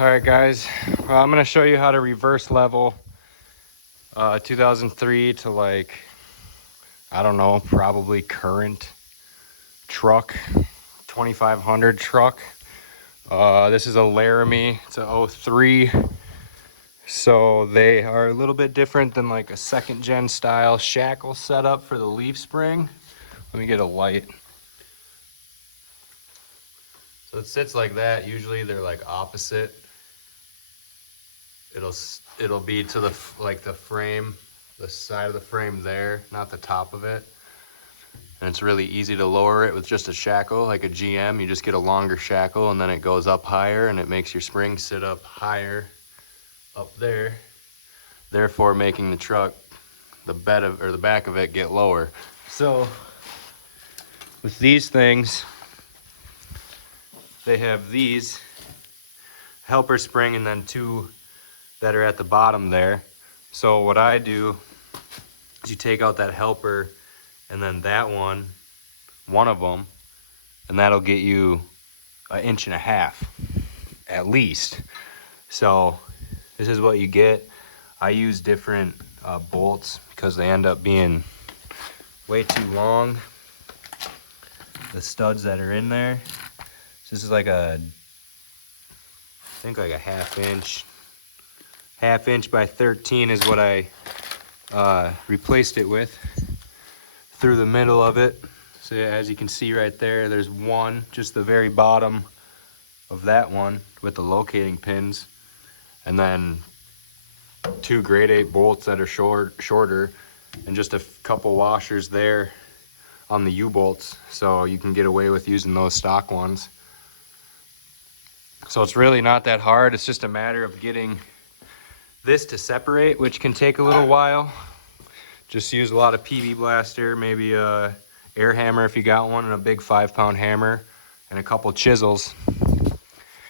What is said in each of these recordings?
All right, guys. Well, I'm gonna show you how to reverse level 2003 to like, I don't know, probably current truck, 2500 truck. This is a Laramie. It's a 03. So they are a little bit different than like a second gen style shackle setup for the leaf spring. Let me get a light. So it sits like that. Usually they're like opposite. It'll be to the the frame, the side of the frame there, not the top of it. And it's really easy to lower it with just a shackle, like a GM. You just get a longer shackle and then it goes up higher and it makes your spring sit up higher up there, therefore making the truck, the bed of, or the back of it, get lower. So with these things, they have these helper spring and then two that are at the bottom there. So what I do is you take out that helper and then that one of them, and that'll get you 1.5 inches at least. So this is what you get. I use different bolts because they end up being way too long. The studs that are in there. So this is like I think like a 1/2 inch by 13 is what I replaced it with through the middle of it. So yeah, as you can see right there, there's one, just the very bottom of that one with the locating pins, and then 2 grade 8 bolts that are shorter, and just a couple washers there on the U-bolts, so you can get away with using those stock ones. So it's really not that hard. It's just a matter of getting this to separate, which can take a little while. Just use a lot of PB blaster, maybe a air hammer if you got one, and a big 5-pound hammer and a couple chisels.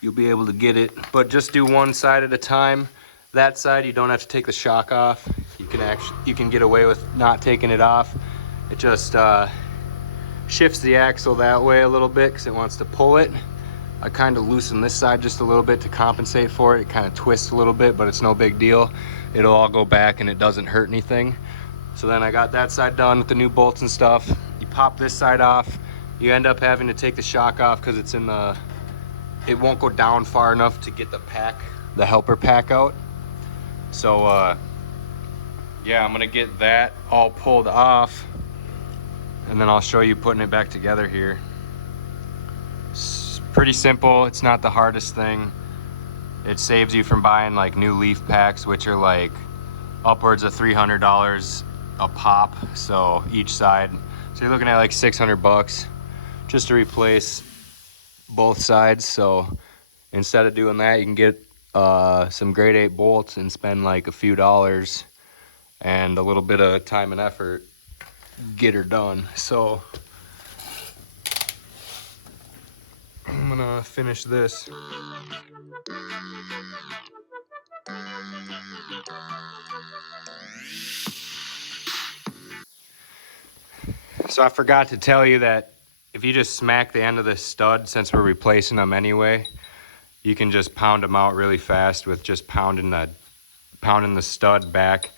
You'll be able to get it, but just do one side at a time. That side you don't have to take the shock off. You can get away with not taking it off. It just shifts the axle that way a little bit because it wants to pull it. I kind of loosen this side just a little bit to compensate for it. It kind of twists a little bit, but it's no big deal. It'll all go back and it doesn't hurt anything. So then I got that side done with the new bolts and stuff. You pop this side off. You end up having to take the shock off because it's in the, it won't go down far enough to get the pack, the helper pack out. So yeah, I'm gonna get that all pulled off and then I'll show you putting it back together here. It's pretty simple. It's not the hardest thing. It saves you from buying like new leaf packs, which are like upwards of $300 a pop. So each side, so you're looking at like 600 bucks just to replace both sides. So instead of doing that, you can get some grade 8 bolts and spend like a few dollars and a little bit of time and effort, get her done. So I'm gonna finish this. So I forgot to tell you that if you just smack the end of the stud, since we're replacing them anyway, you can just pound them out really fast with just pounding the stud back,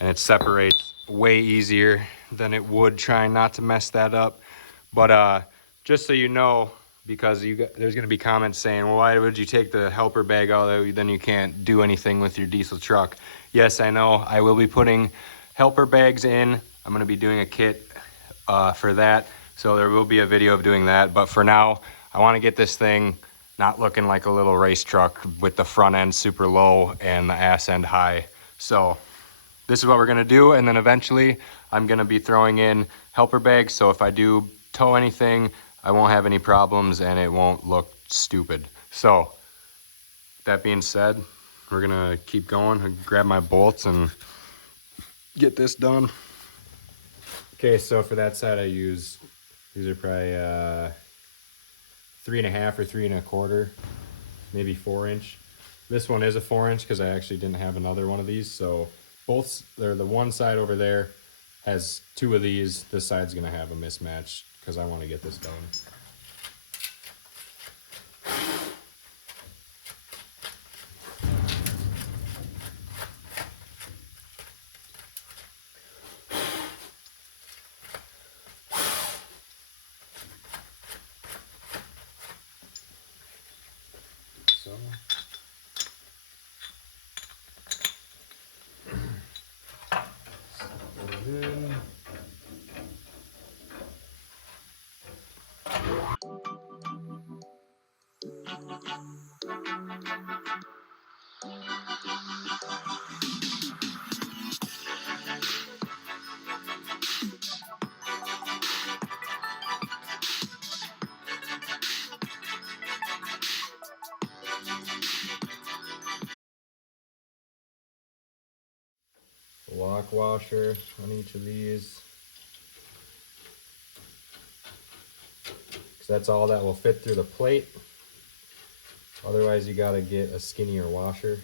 and it separates way easier than it would trying not to mess that up. But just so you know, because there's gonna be comments saying, well, why would you take the helper bag out, then you can't do anything with your diesel truck? Yes, I know, I will be putting helper bags in. I'm gonna be doing a kit for that, so there will be a video of doing that. But for now, I want to get this thing not looking like a little race truck with the front end super low and the ass end high. So this is what we're gonna do, and then eventually I'm gonna be throwing in helper bags, so if I do tow anything, I won't have any problems and it won't look stupid. So that being said, we're gonna keep going. I'll grab my bolts and get this done. Okay, so for that side I use, these are probably 3.5 or 3.25, maybe 4 inch. This one is a 4 inch because I actually didn't have another one of these. So both, the one side over there has 2 of these. This side's gonna have a mismatch because I want to get this done. so. Put it in. Lock washer on each of these, because that's all that will fit through the plate. Otherwise you got to get a skinnier washer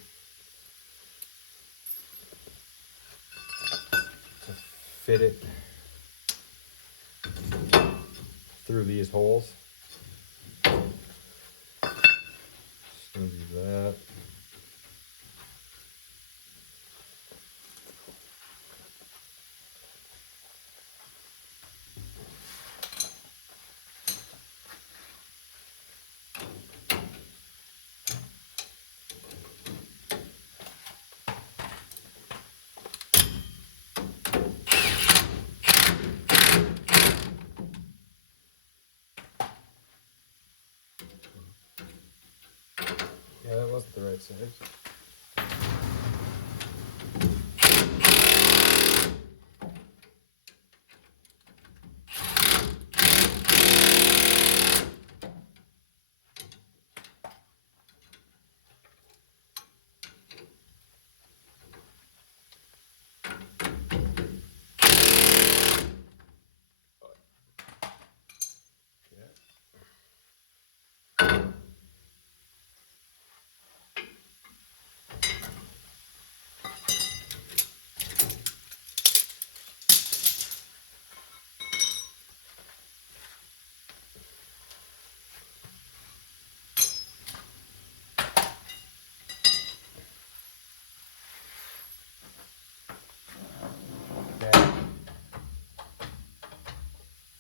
to fit it through these holes. Just gonna do that. Yeah, that wasn't the right size.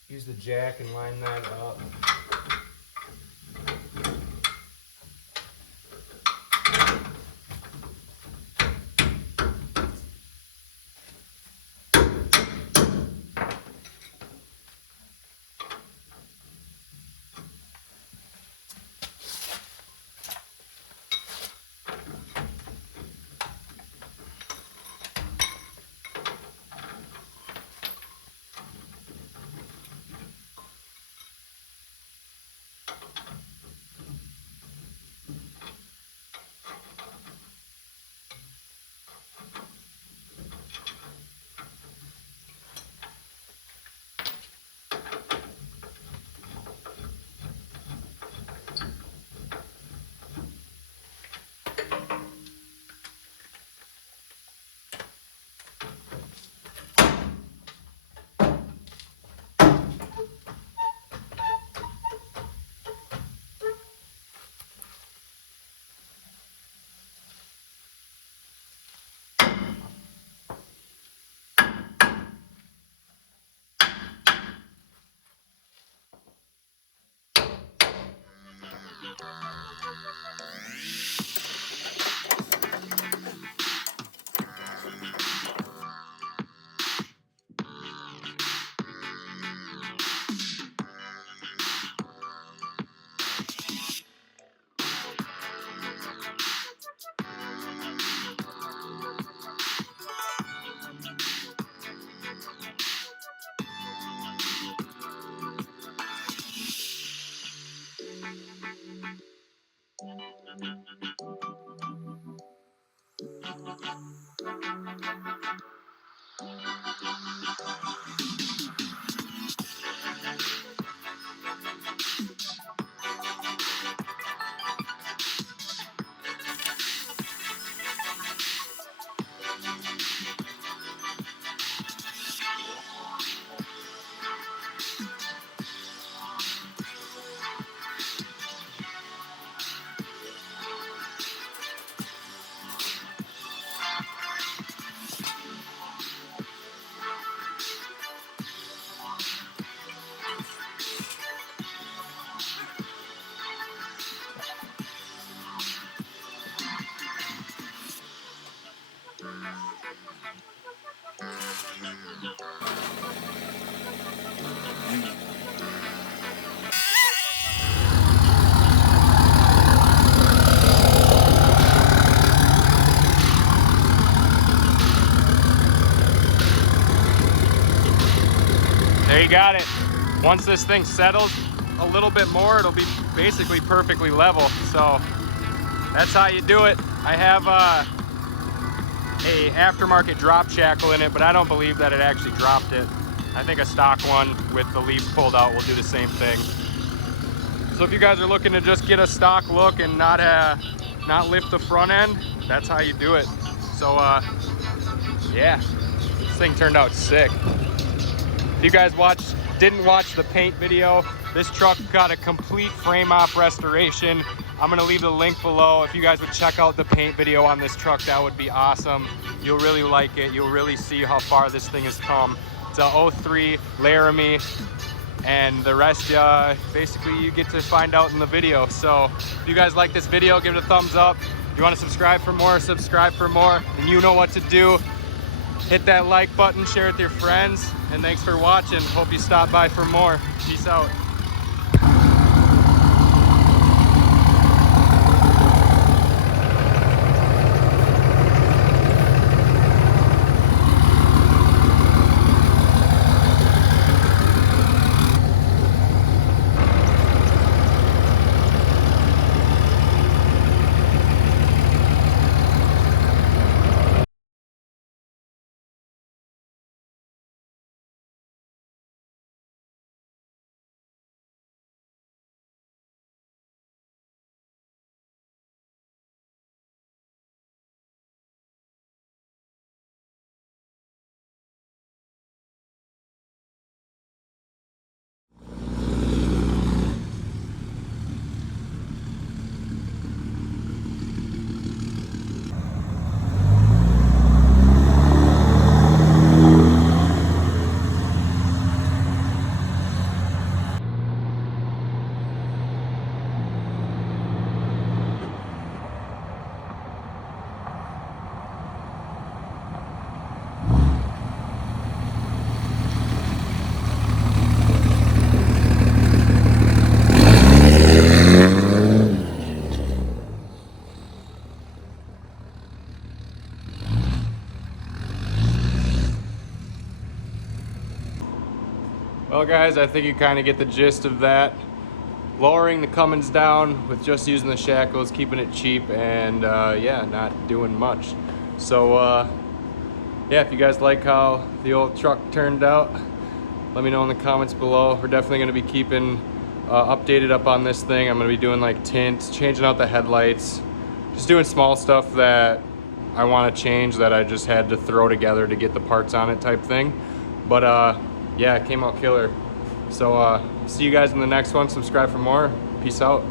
Use the jack and line that up. There you got it. Once this thing settles a little bit more, it'll be basically perfectly level. So that's how you do it. I have a aftermarket drop shackle in it, but I don't believe that it actually dropped it. I think a stock one with the leaf pulled out will do the same thing. So if you guys are looking to just get a stock look and not lift the front end, that's how you do it. So yeah, this thing turned out sick. If you guys didn't watch the paint video, this truck got a complete frame off restoration. I'm gonna leave the link below. If you guys would check out the paint video on this truck, that would be awesome. You'll really like it. You'll really see how far this thing has come. It's a 03 Laramie, and the rest basically you get to find out in the video. So if you guys like this video, give it a thumbs up. If you want to subscribe for more, subscribe for more, and you know what to do. Hit that like button, share it with your friends, and thanks for watching. Hope you stop by for more. Peace out. Well guys, I think you kind of get the gist of that. Lowering the Cummins down with just using the shackles, keeping it cheap, and yeah, not doing much. So yeah, if you guys like how the old truck turned out, let me know in the comments below. We're definitely going to be keeping updated up on this thing. I'm going to be doing like tints, changing out the headlights, just doing small stuff that I want to change that I just had to throw together to get the parts on it type thing. But yeah, it came out killer. So see you guys in the next one. Subscribe for more. Peace out.